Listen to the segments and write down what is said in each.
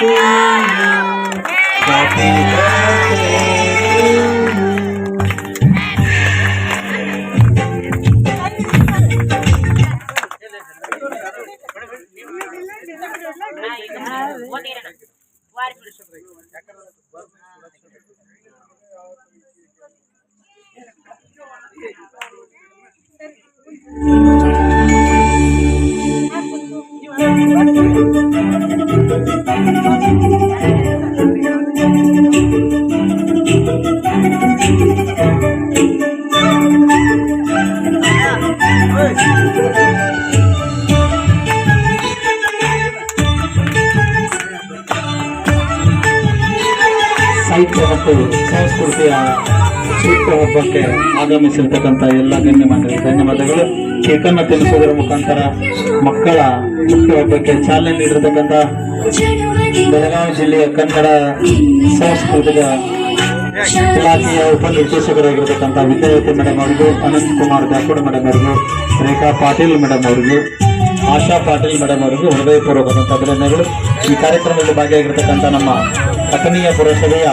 Happy ಸಾಹಿತ್ಯ ಮತ್ತು ಸಂಸ್ಕೃತಿಯ ಸೂಕ್ತ ಹಬ್ಬಕ್ಕೆ ಆಗಮಿಸಿರ್ತಕ್ಕಂಥ ಎಲ್ಲ ಧನ್ಯವಾದಗಳು. ಕೇಕನ್ನು ತಿನ್ನಿಸುವುದರ ಮುಖಾಂತರ ಮಕ್ಕಳ ಮುಖ್ಯ ಹಬ್ಬಕ್ಕೆ ಚಾಲನೆ ನೀಡಿರತಕ್ಕಂಥ ಬೆಳಗಾವಿ ಜಿಲ್ಲೆಯ ಕನ್ನಡ ಸಾಂಸ್ಕೃತಿಕ ಇಲಾಖೆಯ ಉಪನಿರ್ದೇಶಕರಾಗಿರ್ತಕ್ಕಂಥ ವಿದ್ಯಾವತಿ ಮೇಡಮ್ ಅವರಿಗೂ, ಅನಂತ್ ಕುಮಾರ್ ದಾಕೋಡ್ ಮೇಡಮ್ ಅವರಿಗೂ, ರೇಖಾ ಪಾಟೀಲ್ ಮೇಡಮ್ ಅವರಿಗೂ, ಆಶಾ ಪಾಟೀಲ್ ಮೇಡಮ್ ಅವರಿಗೂ ಹೃದಯಪೂರ್ವಕವಾದಂಥ ಅಭಿನಂದನೆಗಳು. ಈ ಕಾರ್ಯಕ್ರಮದಲ್ಲಿ ಭಾಗಿಯಾಗಿರ್ತಕ್ಕಂಥ ನಮ್ಮ ಕಥನೀಯ ಪುರಸಭೆಯ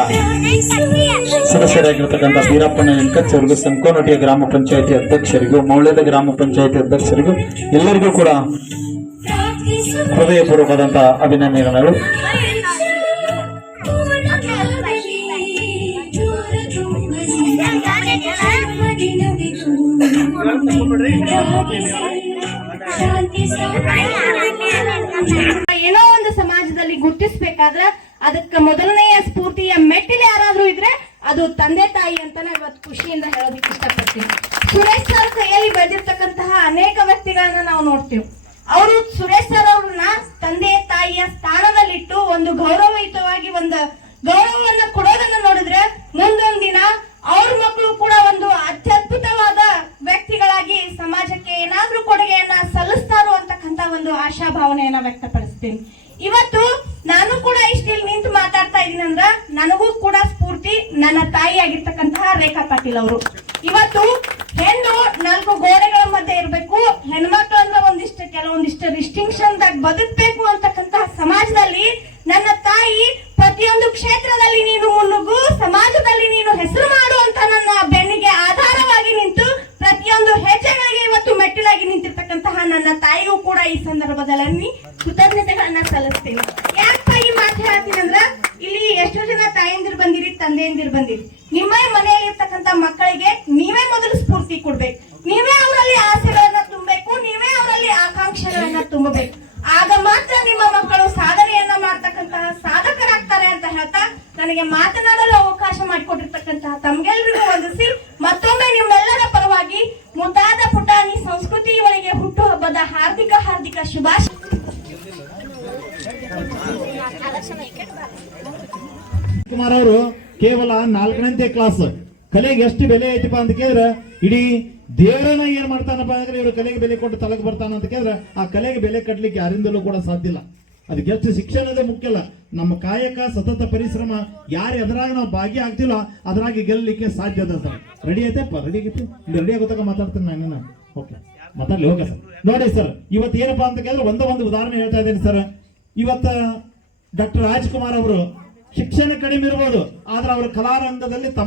ಸದಸ್ಯರಾಗಿರ್ತಕ್ಕಂಥ ಬೀರಪ್ಪನ ವೆಂಕಚ್ ಅವರಿಗೂ, ಸಂಕೋನಟಿಯ ಗ್ರಾಮ ಪಂಚಾಯತಿ ಅಧ್ಯಕ್ಷರಿಗೂ, ಮೌಳ್ಯದ ಗ್ರಾಮ ಪಂಚಾಯತಿ ಅಧ್ಯಕ್ಷರಿಗೂ ಎಲ್ಲರಿಗೂ ಕೂಡ ಹೃದಯಪೂರ್ವಕವಾದಂಥ ಅಭಿನಂದನೆಗಳು. ಏನೋ ಒಂದು ಸಮಾಜದಲ್ಲಿ ಗುರುತಿಸಬೇಕಾದ್ರೆ ಅದಕ್ಕೆ ಮೊದಲನೆಯ ಸ್ಫೂರ್ತಿಯ ಮೆಟ್ಟಿಲು ಯಾರಾದ್ರೂ ಇದ್ರೆ ಅದು ತಂದೆ ತಾಯಿ ಅಂತಾನೆ ಇವತ್ತು ಖುಷಿಯಿಂದ ಹೇಳೋದಕ್ಕೆ ಇಷ್ಟಪಡ್ತೀನಿ. ಸುರೇಶ್ ಸರ್ ಕೈಯಲ್ಲಿ ಬೆಳೆದಿರ್ತಕ್ಕಂತಹ ಅನೇಕ ವ್ಯಕ್ತಿಗಳನ್ನ ನಾವು ನೋಡ್ತೀವಿ. ಅವರು ಸುರೇಶ್ ಸರ್ ಅವ್ರನ್ನ ತಂದೆ ತಾಯಿಯ ಸ್ಥಾನದಲ್ಲಿಟ್ಟು ಒಂದು ಗೌರವಯುತವಾಗಿ ಒಂದು ಗೌರವವನ್ನ ಕೊಡೋದನ್ನ ನೋಡಿದ್ರೆ ಮುಂದೊಂದು ದಿನ ಅವ್ರ ಮಕ್ಕಳು ಕೂಡ ಒಂದು ಅತ್ಯದ್ಭುತವಾದ ವ್ಯಕ್ತಿಗಳಾಗಿ ಸಮಾಜಕ್ಕೆ ಏನಾದ್ರೂ ಕೊಡುಗೆಯನ್ನ ಸಲ್ಲಿಸ್ತಾರೋ ಅಂತಕ್ಕಂಥ ಒಂದು ಆಶಾಭಾವನೆಯನ್ನ ವ್ಯಕ್ತಪಡಿಸ್ತೀನಿ. ಇವತ್ತು ನಾನು ಕೂಡ ಇಷ್ಟಿಲ್ಲಿ ನಿಂತು ಮಾತಾಡ್ತಾ ಇದ್ದೀನಿ ಅಂದ್ರ ನನಗೂ ಕೂಡ ಸ್ಫೂರ್ತಿ ನನ್ನ ತಾಯಿ ಆಗಿರ್ತಕ್ಕಂತಹ ರೇಖಾ ಪಾಟೀಲ್ ಅವರು. ಇವತ್ತು ಹೆಣ್ಣು 4 ಗೋಡೆಗಳ ಮಧ್ಯೆ ಇರಬೇಕು, ಹೆಣ್ಮಕ್ಳು ಅಂದ್ರೆ ಕೆಲವೊಂದಿಷ್ಟು ರಿಸ್ಟ್ರಿಕ್ಷನ್ ದಾಗ ಬದುಕಬೇಕು ಅಂತಕ್ಕಂತಹ ಸಮಾಜದಲ್ಲಿ ನನ್ನ ತಾಯಿ ಪ್ರತಿಯೊಂದು ಕ್ಷೇತ್ರದಲ್ಲಿ ನೀನು ಮುನ್ನುಗ್ಗು, ಸಮಾಜದಲ್ಲಿ ನೀನು ಹೆಸರು ಮಾಡು ಅಂತ ನನ್ನ ಬೆನ್ನಿಗೆ ಆಧಾರವಾಗಿ ನಿಂತು ಪ್ರತಿಯೊಂದು ಹೆಜ್ಜೆಗಳಿಗೆ ಇವತ್ತು ಮೆಟ್ಟಿಲಾಗಿ ನಿಂತಿರ್ತಕ್ಕಂತಹ ನನ್ನ ತಾಯಿಗೂ ಕೂಡ ಈ ಸಂದರ್ಭದಲ್ಲಿ ಕೃತಜ್ಞತೆಗಳನ್ನ ಸಲ್ಲಿಸ್ತೀನಿ. ಯಾಕಪ್ಪ ಈ ಮಾತು ಹೇಳ್ತೀನಿ ಅಂದ್ರ, ಇಲ್ಲಿ ಎಷ್ಟೋ ಜನ ತಾಯಂದಿರು ಬಂದಿರಿ, ತಂದೆಯಂದಿರು ಬಂದಿರಿ. ನಿಮ್ಮ ಮನೆಯಲ್ಲಿ ಇರ್ತಕ್ಕಂಥ ಮಕ್ಕಳಿಗೆ ನೀವೇ ಮೊದಲು ಸ್ಫೂರ್ತಿ ಕೊಡ್ಬೇಕು, ನೀವೇ ಅವರಲ್ಲಿ ಆಸೆಗಳನ್ನ ತುಂಬಬೇಕು, ನೀವೇ ಅವರಲ್ಲಿ ಆಕಾಂಕ್ಷೆಗಳನ್ನ ತುಂಬಬೇಕು. ಆಗ ಮಾತ್ರ ನಿಮ್ಮ ಮಕ್ಕಳು ಸಾಧನೆಯನ್ನ ಮಾಡ್ತಕ್ಕಂತಹ ಸಾಧಕರಾಗ್ತಾರೆ ಅಂತ ಹೇಳ್ತಾ ನನಗೆ ಮಾತನಾಡಲು ಅವಕಾಶ ಮಾಡಿಕೊಟ್ಟಿರ್ತಕ್ಕಂತಹ ತಮ್ಗೆಲ್ರಿಗೂ ವಂದಿಸಿ ಮತ್ತೊಮ್ಮೆ ನಿಮ್ಮೆಲ್ಲರ ಪರವಾಗಿ ಮುದ್ದಾದ ಪುಟಾಣಿ ಸಂಸ್ಕೃತಿ ಇವಳಿಗೆ ಹುಟ್ಟುಹಬ್ಬದ ಹಾರ್ದಿಕ ಶುಭಾಶಯ. ಕುಮಾರ್ ಅವರು ಕೇವಲ 4ನೇ ಕ್ಲಾಸ್ ಕಲೆಗೆ ಎಷ್ಟು ಬೆಲೆ ಐತಿಪ್ಪ ಅಂತ ಕೇಳಿದ್ರೆ, ಇಡೀ ದೇವರನ್ನ ಏನ್ ಮಾಡ್ತಾನಪ್ಪ ಅಂದ್ರೆ ಇವರು ಕಲೆಗೆ ಬೆಲೆ ಕೊಟ್ಟು ತಲೆಗೆ ಬರ್ತಾನ ಅಂತ ಕೇಳಿದ್ರೆ, ಆ ಕಲೆಗೆ ಬೆಲೆ ಕಟ್ಟಲಿಕ್ಕೆ ಯಾರಿಂದಲೂ ಕೂಡ ಸಾಧ್ಯ ಇಲ್ಲ. ಅದಕ್ಕೆ ಎಷ್ಟು ಶಿಕ್ಷಣದ ಮುಖ್ಯ ಅಲ್ಲ, ನಮ್ಮ ಕಾಯಕ ಸತತ ಪರಿಶ್ರಮ ಯಾರು ಎದುರಾಗಿ ನಾವು ಭಾಗಿ ಆಗ್ತಿಲ್ಲ ಅದರಾಗಿ ಗೆಲ್ಲಲಿಕ್ಕೆ ಸಾಧ್ಯ ಅದ ಸರ್. ರೆಡಿ ಐತೆಪ್ಪ? ರೆಡಿ ಆಗಿತ್ತು, ರೆಡಿ ಆಗೋತಾಗ ಮಾತಾಡ್ತೀನಿ ನಾನು. ಓಕೆ, ಮಾತಾಡ್ಲಿ. Okay sir. ನೋಡಿ ಸರ್, ಇವತ್ತು ಏನಪ್ಪಾ ಅಂತ ಕೇಳಿದ್ರೆ ಒಂದು ಉದಾಹರಣೆ ಹೇಳ್ತಾ ಇದ್ದೇನೆ ಸರ್. ಇವತ್ತ ಡಾಕ್ಟರ್ ರಾಜ್ಕುಮಾರ್ ಅವರು ಶಿಕ್ಷಣ ಕಡಿಮೆ ಇರ್ಬೋದು, ಆದ್ರೆ ಅವರ ಕಲಾರಂಗದಲ್ಲಿ ತಮ್ಮ